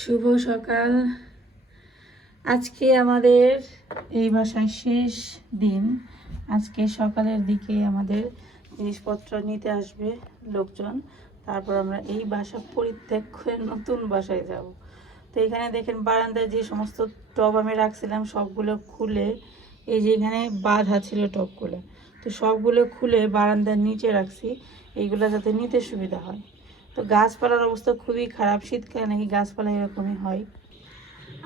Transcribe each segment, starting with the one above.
শুভ সকাল। আজকে আমাদের এই বাসায় শেষ দিন। আজকে সকালের দিকে আমাদের জিনিসপত্র নিতে আসবে লোকজন। তারপর আমরা এই বাসা পরিত্যাগ করে নতুন বাসায় যাব। তো এখানে দেখেন বারান্দায় যে সমস্ত টব আমি রাখছিলাম সবগুলো খুলে, এই যে এখানে বাঁধা ছিল টবগুলো, তো সবগুলো খুলে বারান্দার নিচে রাখছি, এইগুলো যাতে নিতে সুবিধা হয়। তো গাছপালার অবস্থা খুবই খারাপ, শীতকালে নাকি গাছপালা এরকমই হয়।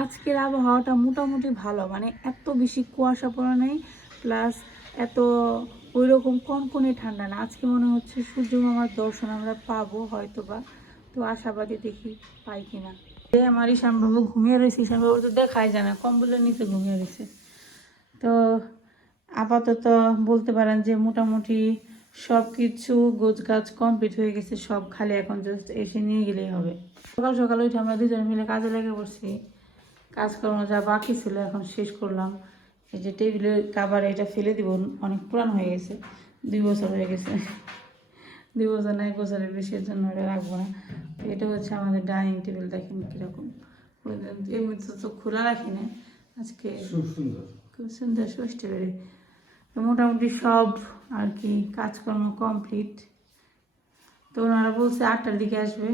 আজকের আবহাওয়াটা মোটামুটি ভালো, মানে এত বেশি কুয়াশা পড়া নেই, প্লাস এত ওই রকম কনকনে ঠান্ডা না। আজকে মনে হচ্ছে সূর্য মামার দর্শন আমরা পাবো হয়তো বা, তো আশাবাদী, দেখি পাই কিনা। আমার ঈশানবাবু ঘুমিয়ে রয়েছে, ঈশানবাবু তো দেখাই যায় না, কম্বলের নিচে ঘুমিয়ে রয়েছে। তো আপাতত বলতে পারেন যে মোটামুটি সব কিছু গোছগাছ কমপ্লিট হয়ে গেছে, সব খালি এখন জাস্ট এসে নিয়ে গেলেই হবে। সকাল সকাল উঠে আমরা দুজন মিলে কাজে লেগে পড়ছি। কাজকর্ম যা বাকি ছিল এখন শেষ করলাম। এই যে টেবিলের কাভার, এটা ফেলে দিব, অনেক পুরান হয়ে গেছে, 2 বছর হয়ে গেছে। 2 বছর না 1 বছরের বেশির জন্য এটা রাখবো না। তো এটা হচ্ছে আমাদের ডাইনিং টেবিল, দেখেন কীরকম, এমনিতে তো খোলা রাখি না, আজকে খুব সুন্দর ষষ্ঠী বেড়ে। তো মোটামুটি সব আর কি কাজকর্ম কমপ্লিট। তো ওনারা বলছে 8টার দিকে আসবে।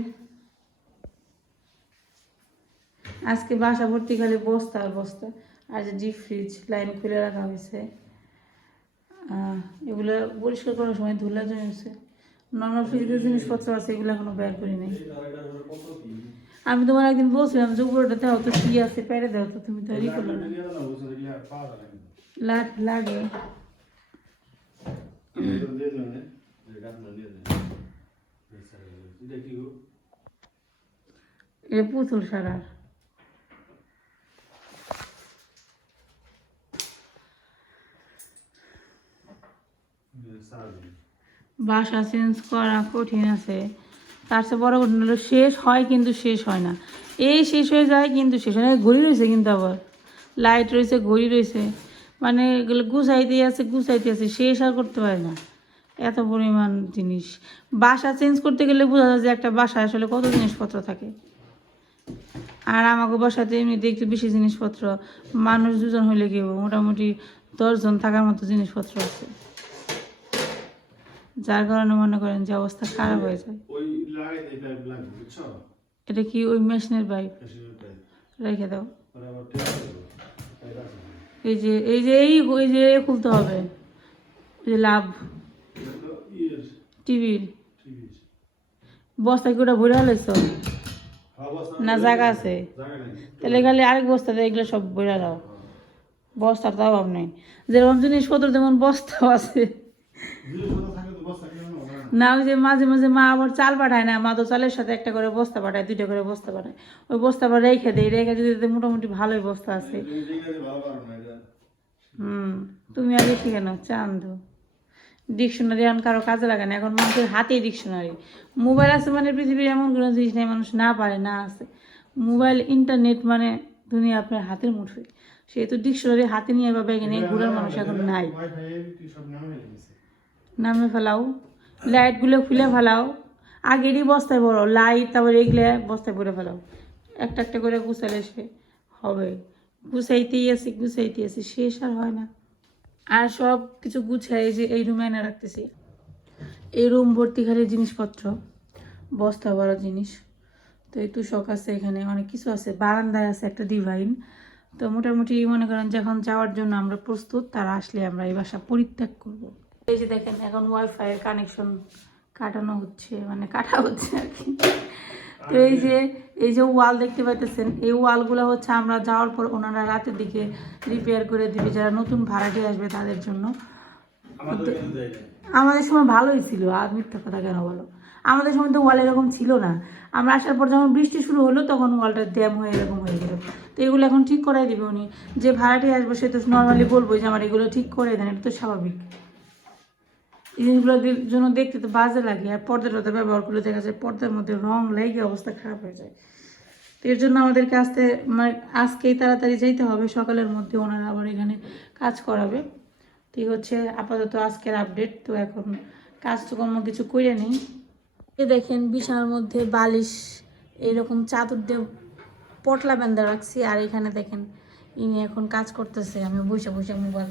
আজকে বাসা ভর্তি খালি বস্তা আর বস্তা, আর যে ডিপ ফ্রিজ লাইন খুলে রাখা হয়েছে, এগুলো পরিষ্কার করার সময় ধুলা জমেছে। নর্মাল ফ্রিজের জিনিসপত্র আছে, এগুলো এখনো বের করি নাই। আমি তোমার একদিন বলছিলাম যে উপরটা দেওয়া তো কি আছে, পেরে দেওয়া, তো তুমি তৈরি করলো না। লাগে এটা পুতুল সারার। বাসা চেঞ্জ করা কঠিন আছে, তার চেয়ে বড় কঠিন হলো শেষ হয় কিন্তু শেষ হয় না। এই শেষ হয়ে যায় কিন্তু শেষ হয় না। ঘড়ি রয়েছে কিন্তু আবার লাইট রয়েছে, ঘড়ি রয়েছে, মানে এগুলো গুছাইতে আছে, শেষ আর করতে পারে না, এত পরিমাণ জিনিস। বাসা চেঞ্জ করতে গেলে বোঝা যায় যে একটা বাসায় আসলে কত জিনিসপত্র থাকে। আর আমাকে বাসাতে এমনিতে একটু বেশি জিনিসপত্র, মানুষ 2জন হইলে কেউ মোটামুটি 10 জন থাকার মতো জিনিসপত্র আছে, যার কারণে মনে করেন যে অবস্থা খারাপ হয়ে যায়। এটা কি ওই মেশিনের পাইপ? রেখে দাও। এই যে খুলতে হবে, ওই যে লাভ টিভির বস্তা কি ওটা ভরে হালাইছ না? জায়গা আছে তাহলে খালি আরেক বস্তা দেয়, এগুলো সব ভরে দাও। বস্তার তো অভাব নেই, যেরকম জিনিসপত্র যেমন বস্তাও আছে না। ওই যে মাঝে মাঝে মা আবার চাল পাঠায় না, মা তো চালের সাথে একটা করে বস্তা পাঠায়, 2টা করে বস্তা পাঠায়, ওই বস্তা আবার রেখে দেয়, রেখে যদি মোটামুটি ভালোই বস্তা আছে। তুমি আগে শিখে নাও। চান্দ ডিকশনারি এখন কারো কাজে লাগে না, এখন মানুষের হাতেই ডিকশনারি। মোবাইল আছে মানে পৃথিবীর এমন কোনো জিনিস নেই মানুষ না পারে না আছে। মোবাইল ইন্টারনেট মানে দুনিয়া আপনার হাতের মুঠোয়, সেহেতু ডিকশনারি হাতে নিয়ে বা ব্যাগে নিয়ে ঘুরার মানুষ এখন নাই। নামে ফেলাও, লাইটগুলো খুলে ফেলাও, আগেরই বস্তায় বড় লাইট, তারপর এগুলো বস্তায় ভরে ফেলাও, একটা একটা করে গুছালে সে হবে। গুছাইতেই আছি, শেষ আর হয় না। আর সব কিছু গুছাই যে এই রুমে এনে রাখতেছি, এই রুম ভর্তি খালি জিনিসপত্র, বস্তা ভরা জিনিস। তো এই তুষক আছে, এখানে অনেক কিছু আছে, বারান্দায় আছে একটা ডিভাইন। তো মোটামুটি মনে করেন যখন যাওয়ার জন্য আমরা প্রস্তুত, তারা আসলে আমরা এই বাসা পরিত্যাগ করব। এই যে দেখেন এখন ওয়াইফাইয়ের কানেকশন কাটানো হচ্ছে, মানে কাটা হচ্ছে আর কি। তো এই যে ওয়াল দেখতে পাইতেছেন, এই ওয়ালগুলো হচ্ছে আমরা যাওয়ার পর ওনারা রাতের দিকে রিপেয়ার করে দিবে, যারা নতুন ভাড়াটিয়া আসবে তাদের জন্য। আমাদের সময় ভালোই ছিল, আর মিথ্যা কথা কেন বলো, আমাদের সময় তো ওয়াল এরকম ছিল না। আমরা আসার পর যখন বৃষ্টি শুরু হলো তখন ওয়ালটা ড্যাম হয়ে এরকম হয়ে গেল। তো এগুলো এখন ঠিক করাই দিবে উনি, যে ভাড়াটিয়া আসবে সে তো নর্মালি বলবো যে আমার এগুলো ঠিক করে দেন, এটা তো স্বাভাবিক। এই জিনিসগুলোর জন্য দেখতে তো বাজে লাগে, আর পর্দাটা ব্যবহার করলে দেখা যায় পর্দার মধ্যে রং লেগে অবস্থা খারাপ হয়ে যায়। তো এর জন্য আমাদেরকে মানে আজকেই তাড়াতাড়ি যাইতে হবে, সকালের মধ্যে ওনারা আবার এখানে কাজ করাবে। তো হচ্ছে আপাতত আজকের আপডেট। তো এখন কাজকর্ম কিছু করে নিই। দেখেন বিছানার মধ্যে বালিশ এরকম চাদর দিয়ে পটলা বেঁধে রাখছি। আর এখানে দেখেন ইনি এখন কাজ করতেছে, আমি বসে বসে মোবাইল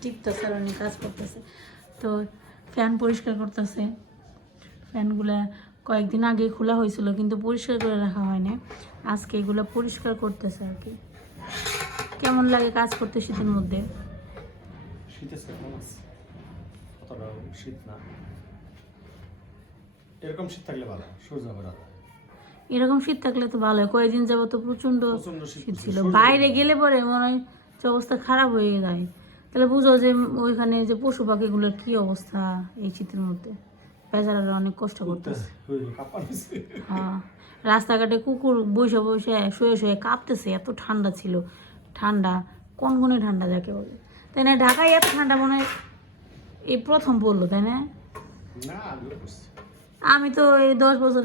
টিপতেছে আর উনি কাজ করতেছে। তো ফ্যান পরিষ্কার করতেছে। ফ্যানগুলা কয়েকদিন আগে খোলা হয়েছিল কিন্তু পরিষ্কার করে রাখা হয়নি, আজকে এগুলো পরিষ্কার করতেছে আর কি। কেমন লাগে কাজ করতে শীতের মধ্যে? শীত না, এরকম শীত থাকলে ভালো, সূর্য রাত। এরকম শীত থাকলে তো ভালো হয়। কয়েকদিন যাবো তো প্রচণ্ড শীত ছিল, বাইরে গেলে পরে মনে হয় যে অবস্থা খারাপ হয়ে যায়। তাহলে বুঝো যে ওইখানে যে পশু পাখিগুলোর কী অবস্থা এই শীতের মধ্যে, বেচারারা অনেক কষ্ট করতেছে। হ্যাঁ, রাস্তাঘাটে কুকুর বসে বসে শুয়ে শুয়ে কাঁপতেছে, এত ঠান্ডা ছিল। ঠান্ডা কনকনে ঠান্ডা যাকে বলে, তাই না? ঢাকায় এত ঠান্ডা মনে হয় এই প্রথম পড়লো, তাই না? আমি তো এই 10 বছর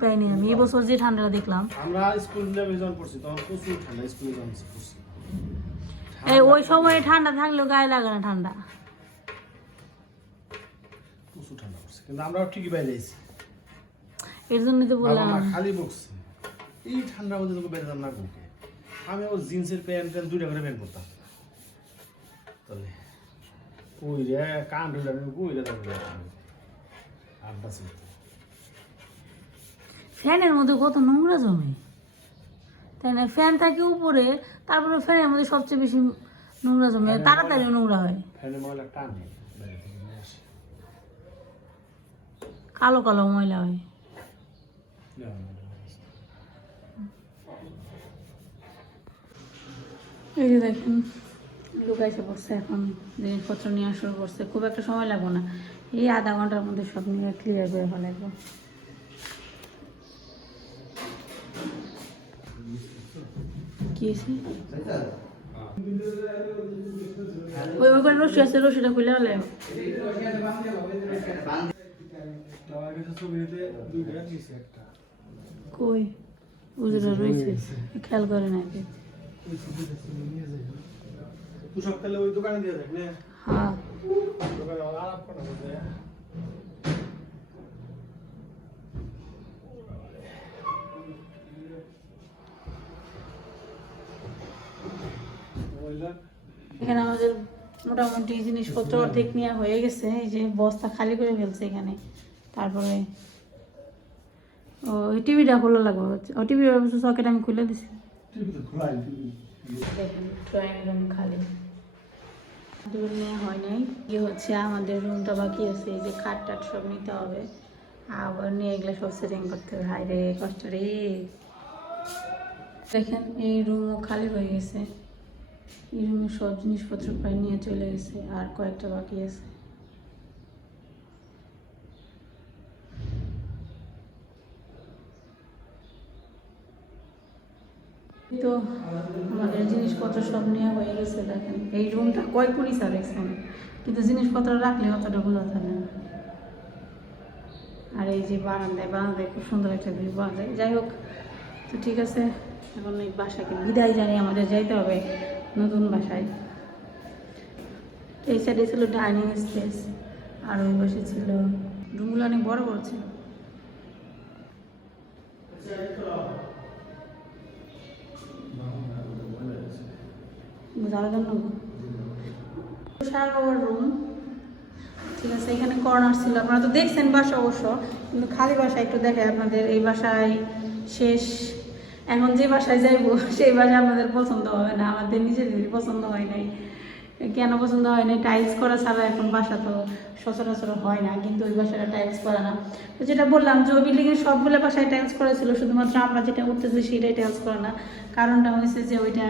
পাইনি, আমি এই বছর যে ঠান্ডাটা দেখলাম। আমরা স্কুল লেভেলে যখন পড়ছি তখন প্রচুর ঠান্ডা, স্কুলে যখন পড়ছি এই ওই সময় ঠান্ডা থাকলেও গায়ে লাগে না ঠান্ডা, প্রচুর ঠান্ডা পড়ছে, কিন্তু আমরা ঠিকই বাইরে যাইছি। এর জন্যই তো বললাম খালি বকছি এই ঠান্ডার মধ্যে তোকে বেরোতাম না ঘুরতে। আমি ওর জিন্সের প্যান্ট দুইটা করে প্যান্ট পরতাম। তাহলে ওই রে কান ঢুলে ওই রে আড্ডা ছিল। ফ্যানের মধ্যে কত নোংরা জমে, তাই না? ফ্যান থাকে উপরে, তারপরে ফ্যানের মধ্যে সবচেয়ে বেশি নোংরা জমে, তাড়াতাড়ি নোংরা হয়। ফ্যানের ময়লা টান কালো কালো ময়লা হয়। এই যে দেখেন লোক এসে পড়ছে, এখন জিনিসপত্র নিয়ে শুরু করছে। খুব একটা সময় লাগবে না, এই আধা ঘন্টার মধ্যে সব নিয়ে ক্লিয়ার করে ফেলাবো। কি হয়েছে? ওই ওখানে রশি আছে, রশিটা খুলে হলে কই উজরা রয়েছে, খেয়াল করে নাকি? পোশাক তাহলে ওই দোকানে দিয়ে দেখ না। হ্যাঁ, দোকানে আলাপ করা হবে। এখানে আমাদের মোটামুটি জিনিসপত্র অর্ধেক নেওয়া হয়ে গেছে। এই যে বস্তা খালি করে ফেলছে এখানে। তারপরে ওই টিভিটা খোলা লাগবে, ও টিভি সকেট আমি খুলে দিছি। দেখেন ড্রয়িং রুম খালি, নেওয়া হয় নাই। কি হচ্ছে আমাদের রুমটা বাকি আছে, এই যে খাট টাট সব নিতে হবে, আবার নিয়ে এগুলো সব সেটিং করতে হবে। হায় রে কষ্ট রে। দেখেন এই রুমও খালি হয়ে গেছে, এই রুমে সব জিনিসপত্র প্রায় নিয়ে চলে গেছে, আর কয়েকটা বাকি আছে। তো আমাদের জিনিসপত্র সব নেওয়া হয়ে গেছে। দেখেন এই রুমটা কয় পরিষ্কার দেখছেন, কিন্তু জিনিসপত্র রাখলে অতটা বোঝা যায় না। আর এই যে বারান্দায় খুব সুন্দর একটা ভিউ পাওয়া যায়। যাই হোক, তো ঠিক আছে, এখন এই বাসাকে বিদায় জানি, আমাদের যাইতে হবে নতুন বাসায়। এই সাইডে ছিল ডাইনিং স্পেস, আর ওই পাশে ছিল রুমগুলো অনেক বড় বড় ছিল। রুম ঠিক আছে, এখানে কর্নার ছিল। আপনারা তো দেখছেন বাসা অবশ্য, কিন্তু খালি বাসা একটু দেখে আপনাদের। এই বাসায় শেষ, এখন যে বাসায় যাইব সেই বাসায় আপনাদের পছন্দ হবে না, আমাদের নিজেদেরই পছন্দ হয় নাই। কেন পছন্দ হয় না? টাইলস করা ছাড়া এখন বাসা তো সচরাচর হয় না, কিন্তু ওই বাসাটা টাইলস করা না। তো যেটা বললাম যে ওই বিল্ডিংয়ের সবগুলো বাসায় টাইলস করা ছিল, শুধুমাত্র আমরা যেটা উঠতেছি সেটাই টাইলস করা না। কারণটা হয়েছে যে ওইটা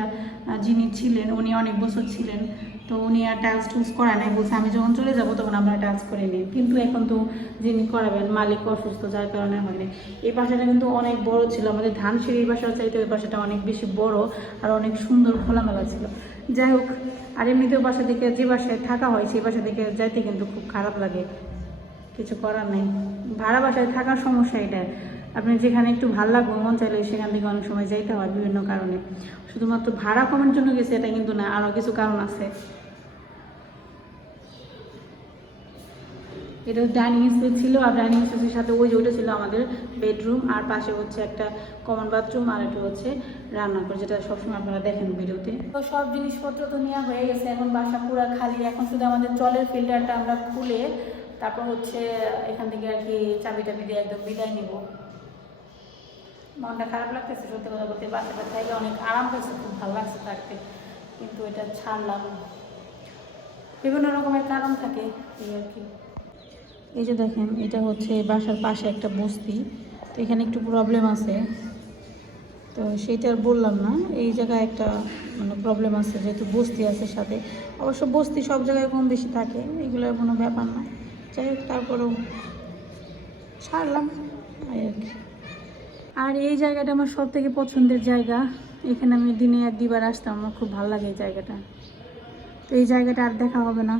যিনি ছিলেন উনি অনেক বছর ছিলেন, তো উনি আর টাইলস টুলস করা নাই, বলছে আমি যখন চলে যাব তখন আমরা টাইলস করে নিই। কিন্তু এখন তো যিনি করাবেন মালিক অসুস্থ, যার কারণে হয়নি। এই বাসাটা কিন্তু অনেক বড় ছিল, আমাদের ধানসিঁড়ির বাসার চাইতে ওই বাসাটা অনেক বেশি বড় আর অনেক সুন্দর খোলামেলা ছিল। যাই হোক, আর এমনিতেও বাসা থেকে যে বাসায় থাকা হয় সেই বাসা থেকে যাইতে কিন্তু খুব খারাপ লাগে, কিছু করার নেই। ভাড়া বাসায় থাকার সমস্যা এটা, আপনি যেখানে একটু ভালো লাগবে মন চাইলে সেখান থেকে অনেক সময় যাইতে হয় বিভিন্ন কারণে। শুধুমাত্র ভাড়া কমের জন্য গেছে এটা কিন্তু না, আরও কিছু কারণ আছে। এটা ডাইনিং স্পেস ছিল, আর ডাইনিং স্পেসের সাথে ওই যে ওটা ছিল আমাদের বেডরুম, আর পাশে হচ্ছে একটা কমন বাথরুম, আর একটা হচ্ছে রান্নাঘর, যেটা সবসময় আপনারা দেখেন ভিডিওতে। তো সব জিনিসপত্র তো নেওয়া হয়ে গেছে, এখন বাসা পুরো খালি। এখন শুধু আমাদের জলের ফিল্টারটা আমরা খুলে তারপর হচ্ছে এখান থেকে আর কি চাবি টাবি দিয়ে একদম বিদায় নিব। মনটা খারাপ লাগতেছে সত্যি কথা বলতে, বাসাটা থেকে অনেক আরাম পেয়েছে, খুব ভালো লাগছে থাকতে, কিন্তু এটা ছাড়লাম, বিভিন্ন রকমের কারণ থাকে এই আর কি। এই যে দেখেন, এটা হচ্ছে বাসার পাশে একটা বস্তি, তো এখানে একটু প্রবলেম আছে, তো সেইটা আর বললাম না। এই জায়গায় একটা মানে প্রবলেম আছে, যেহেতু বস্তি আছে সাথে। অবশ্য বস্তি সব জায়গায় কম বেশি থাকে, এগুলোর কোনো ব্যাপার না। যাই হোক, তারপরেও ছাড়লাম এই আর কি। আর এই জায়গাটা আমার সব থেকে পছন্দের জায়গা, এখানে আমি দিনে 1-2বার আসতাম, আমার খুব ভালো লাগে এই জায়গাটা। তো এই জায়গাটা আর দেখা হবে না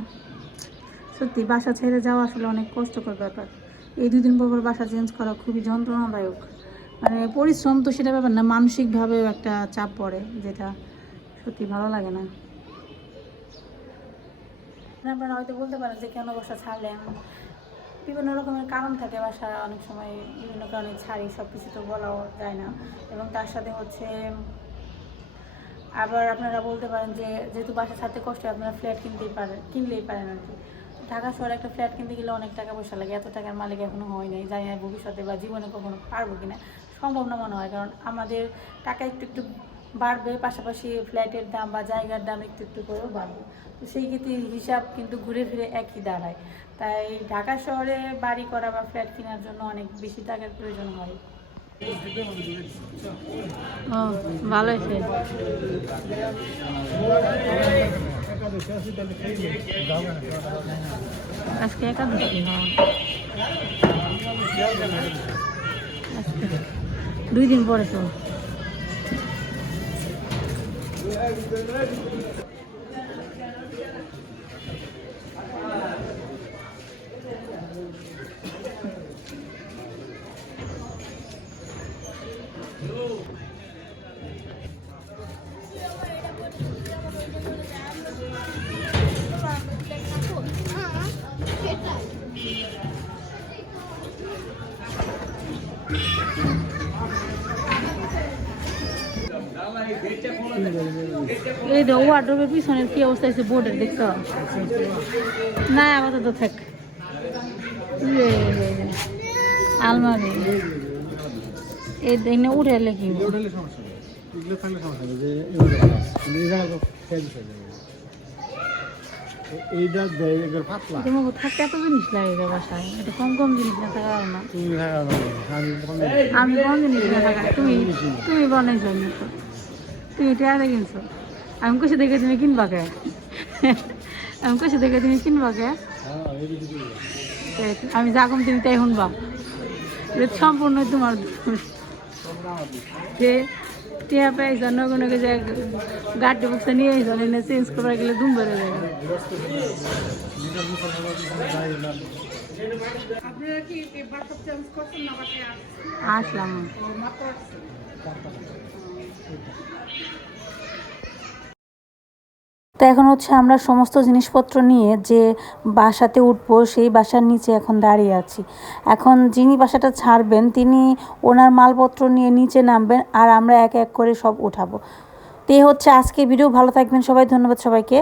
সত্যি। বাসা ছেড়ে যাওয়া আসলে অনেক কষ্টকর ব্যাপার। এই 2 দিন পর বাসা চেঞ্জ করা খুবই যন্ত্রণাদায়ক, মানে পরিশ্রম তো সেটা ব্যাপার না, মানসিকভাবেও একটা চাপ পড়ে, যেটা সত্যি ভালো লাগে না। আপনারা হয়তো বলতে পারেন যে কেন বাসা ছাড়লেন, বিভিন্ন রকমের কারণ থাকে, বাসা অনেক সময় বিভিন্ন কারণে ছাড়ি, সব কিছু তো বলাও যায় না। এবং তার সাথে হচ্ছে আবার আপনারা বলতে পারেন যে যেহেতু বাসা ছাড়তে কষ্ট, আপনারা ফ্ল্যাট কিনলেই পারেন আর কি। ঢাকা শহরে একটা ফ্ল্যাট কিনতে গেলে অনেক টাকা পয়সা লাগে, এত টাকার মালিক এখনো হয় নাই, জানি না ভবিষ্যতে বা জীবনে কখনো পারবো কিনা, সম্ভব না মনে হয়। কারণ আমাদের টাকা একটু একটু বাড়বে, পাশাপাশি ফ্ল্যাটের দাম বা জায়গার দাম একটু একটু করেও বাড়বে, তো সেই ক্ষেত্রে হিসাব কিন্তু ঘুরে ফিরে একই দাঁড়ায়। তাই ঢাকা শহরে বাড়ি করা বা ফ্ল্যাট কেনার জন্য অনেক বেশি টাকার প্রয়োজন হয়। ও ভালো হয়েছে। আজকে একাদশী, 2 দিন পরে তো। এই তো ওয়ার্ড্রোবের পিছনের কি অবস্থা হয়েছে বোর্ডের, দেখছো না? আপাতত থাক। আলমারি এই দিনে উঠে এলে কি তোমাকে থাকতে এত জিনিস লাগে বাসায়, এটা কম কম জিনিস না থাকা না। আমি কম জিনিস না থাকা, তুমি বানাইছো, তুমি টেয়ারে কিনছো, আমি কষে দেখে তুমি কিনবা কে? আমি কষে দেখে তুমি কিনবা কে? আমি যা কম তুমি তাই শুনবা, সম্পূর্ণ তোমার। যে টিয়া পাইছ নগনকে যে গাড়ি বক্সা নিয়ে আইস এনে চেঞ্জ করার গেলে দুম বেড়ে যায়। আসলাম। তো এখন হচ্ছে আমরা সমস্ত জিনিসপত্র নিয়ে যে বাসাতে উঠবো, সেই বাসার নিচে এখন দাঁড়িয়ে আছি। এখন যিনি বাসাটা ছাড়বেন তিনি ওনার মালপত্র নিয়ে নিচে নামবেন, আর আমরা এক এক করে সব উঠাবো। তো এই হচ্ছে আজকের ভিডিও। ভালো থাকবেন সবাই, ধন্যবাদ সবাইকে।